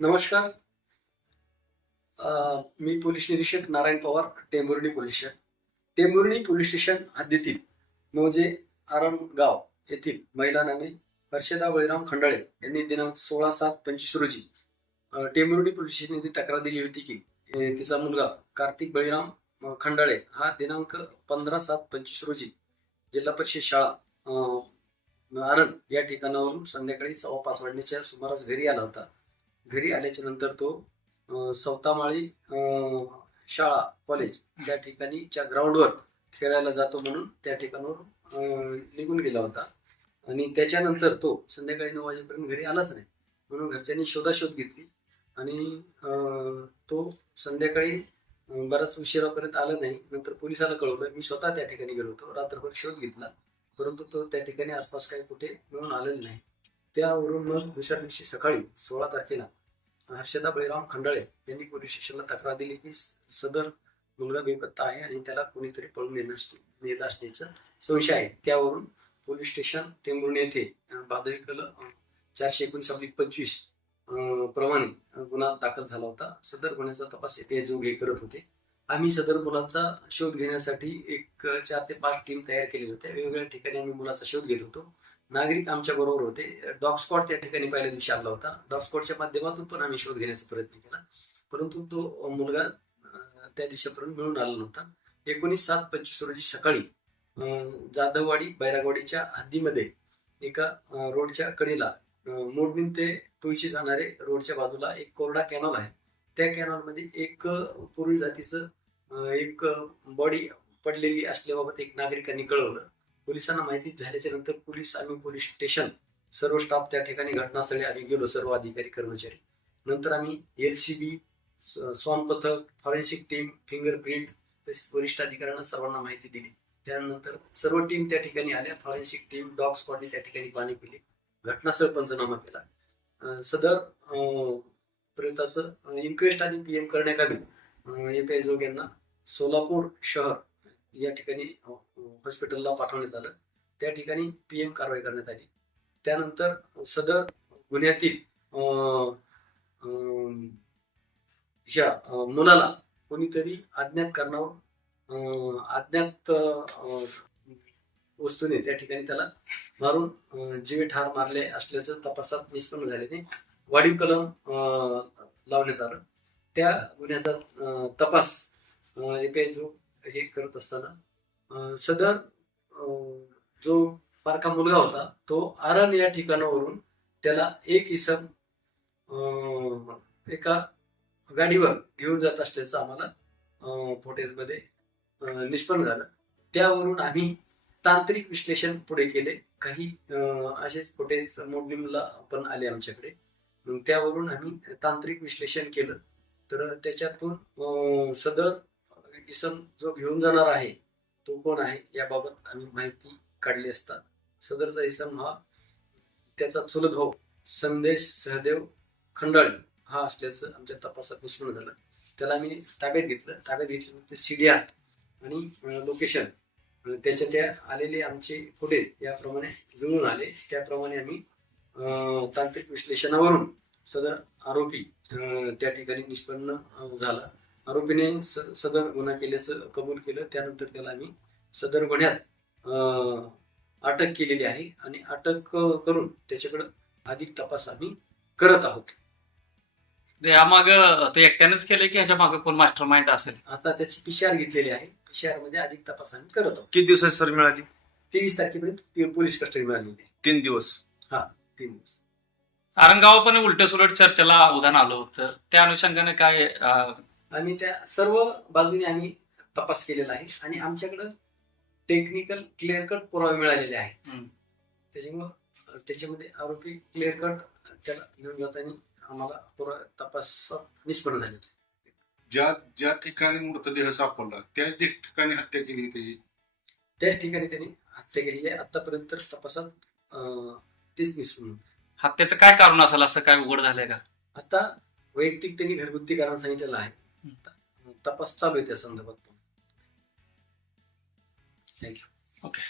नमस्कार. मी पोलीस निरीक्षक Narayan Pawar Tembhurni police station. Tembhurni police station हद्दीतील मौजे आरमगाव येथील महिला नामे हर्षदा बळीराम खंडाळे यांनी दिनांक सोळा सात पंचवीस रोजी टेंभुर्णी पोलीस स्टेशन येथे तक्रार दिली होती की तिचा मुलगा कार्तिक बळीराम खंडाळे हा दिनांक पंधरा सात पंचवीस रोजी जिल्हा परिषद शाळा आरण या ठिकाणावरून संध्याकाळी सव्वा पाच वाजण्याच्या सुमारास घरी आला होता. घरी आल्याच्यानंतर तो सवतामाळी शाळा कॉलेज त्या ठिकाणीच्या ग्राउंडवर खेळायला जातो म्हणून त्या ठिकाणावर निघून गेला होता. आणि त्याच्यानंतर तो संध्याकाळी नऊ वाजेपर्यंत घरी आलाच नाही. म्हणून घरच्यांनी शोधाशोध घेतली आणि तो संध्याकाळी बराच उशिरापर्यंत आला नाही. नंतर पोलिसाला कळवलं मी स्वतः त्या ठिकाणी गेलो होतो. रात्रभर शोध घेतला. परंतु तो त्या ठिकाणी आसपास काही कुठे मिळून आलेला नाही. त्यावरून मग दुसऱ्या दिवशी सकाळी सोळा तारखेला हर्षदा बळीराम खंडाळे यांनी पोलीस स्टेशनला तक्रार दिली की सदर मुलगा बेपत्ता आहे आणि त्याला कोणीतरी पळून नेण्यास नेत संशय आहे. त्यावरून पोलीस स्टेशन टेंबुर्ण येथे बादळी कल चारशे एकोणीस पंचवीस अं, प्रमाणे गुन्हा दाखल झाला होता. सदर गुन्ह्याचा तपास येथे जोगे करत होते. आम्ही सदर मुलांचा शोध घेण्यासाठी एक चार ते पाच टीम तयार केली होत्या. वेगवेगळ्या ठिकाणी आम्ही मुलाचा शोध घेत होतो. नागरिक आमच्या बरोबर होते. डॉग स्पॉट त्या ठिकाणी पहिल्या दिवशी आला होता. डॉग स्पॉटच्या माध्यमातून पण आम्ही शोध घेण्याचा प्रयत्न केला. परंतु तो मुलगा त्या दिवसापर्यंत मिळून आला नव्हता. एकोणीस सात पंचवीस रोजी सकाळी जाधववाडी बैरागवाडीच्या हद्दीमध्ये एका रोडच्या कडेला मोडबिन ते तुळशी जाणारे रोडच्या बाजूला एक कोरडा कॅनॉल आहे. त्या कॅनॉलमध्ये एक पूर्वी जातीचं एक बॉडी पडलेली असल्याबाबत एक नागरिकांनी कळवलं. पोलिसांना माहिती झाल्याच्यानंतर पोलीस आम्ही पोलीस स्टेशन सर्व स्टाफ त्या ठिकाणी घटनास्थळी आम्ही गेलो सर्व अधिकारी कर्मचारी. नंतर आम्ही एल सी बी स्वान पथक फॉरेन्सिक टीम फिंगरप्रिंट तसेच वरिष्ठ अधिकाऱ्यांना सर्वांना माहिती दिली. त्यानंतर सर्व टीम त्या ठिकाणी आल्या फॉरेन्सिक टीम डॉग स्क्वॉडने त्या ठिकाणी पाणी पिले घटनास्थळ पंचनामा केला. सदर अं, प्रेताचं इन्क्वेस्ट आणि पीएम करण्याखाली ए पी आय जोग यांना सोलापूर शहर या ठिकाणी हॉस्पिटलला पाठवण्यात आलं. त्या ठिकाणी पीएम कारवाई करण्यात आली. त्यानंतर सदर गुन्ह्यातील ह्या मुलाला कोणीतरी अज्ञात कारणावर अज्ञात वस्तूने त्या ठिकाणी त्याला मारून जीवे ठार मारले असल्याचं तपासात निष्पन्न झाल्याने वाढीव कलम लावण्यात आलं. त्या गुन्ह्याचा तपास एपीआय जो हे करत असताना सदर जो बारका मुलगा होता तो आरण या ठिकाणावरून त्याला एक इसम एका गाडीवर घेऊन जात असल्याचं आम्हाला फुटेजमध्ये निष्पन्न झालं. त्यावरून आम्ही तांत्रिक विश्लेषण पुढे केले. काही असेच फुटेज मोडणीला पण आले आमच्याकडे. त्यावरून आम्ही तांत्रिक विश्लेषण केलं. तर त्याच्यातून सदर इसम जो घेऊन जाणार आहे तो कोण आहे याबाबत आम्ही माहिती काढली असता. सदरचा इसम हा त्याचा चुलत भाऊ संदेश सहदेव खंडाळी हा असल्याचं आमच्या तपासात निष्पन्न झालं. त्याला आम्ही ताब्यात घेतलं. ताब्यात घेतल्यानंतर सीडीआर आणि लोकेशन त्याच्या त्या आलेले आमचे पुढे याप्रमाणे जुळून आले. त्याप्रमाणे आम्ही तांत्रिक विश्लेषणावरून सदर आरोपी त्या ठिकाणी निष्पन्न झाला. आरोपीने सदर गुन्हा केल्याचं कबूल केलं. त्यानंतर त्याला आम्ही सदर गुन्ह्यात अटक केलेली आहे आणि अटक करून त्याच्याकडं अधिक तपास आम्ही करत आहोत. यामाग तो एकट्यानेच केलं की ह्याच्या मागे कोण मास्टर माइंड असेल? आता त्याची पीसीआर घेतलेली आहे. पीसीआरमध्ये अधिक तपास आम्ही करत आहोत. किती दिवसाची सर मिळाली? तेवीस तारखेपर्यंत पोलीस कस्टडी मिळालेली आहे. तीन दिवस. तीन दिवस. आरंगाव पण उलट सुलट चर्चेला उदाहरण आलं होतं. त्या अनुषंगाने काय आम्ही त्या सर्व बाजूने आम्ही तपास केलेला आहे आणि आमच्याकडं टेक्निकल क्लिअर कट पुरावे मिळालेले आहेत. त्याच्यामुळं त्याच्यामध्ये आरोपी क्लिअर कट त्याला घेऊन जाताना आम्हाला पुरा तपासात निष्पन्न झाले. ज्या ज्या ठिकाणी मृतदेह सापडला त्याच ठिकाणी हत्या केली त्याची त्याच ठिकाणी त्यांनी हत्या केलेली आहे. आतापर्यंत तपासात अं, तेच निष्पन्न. हत्येचं काय कारण असेल? असं काय उघड झालंय का? आता वैयक्तिक त्यांनी घरगुती कारण सांगितलेलं आहे. तपास चालू आहे त्या संदर्भात थँक्यू ओके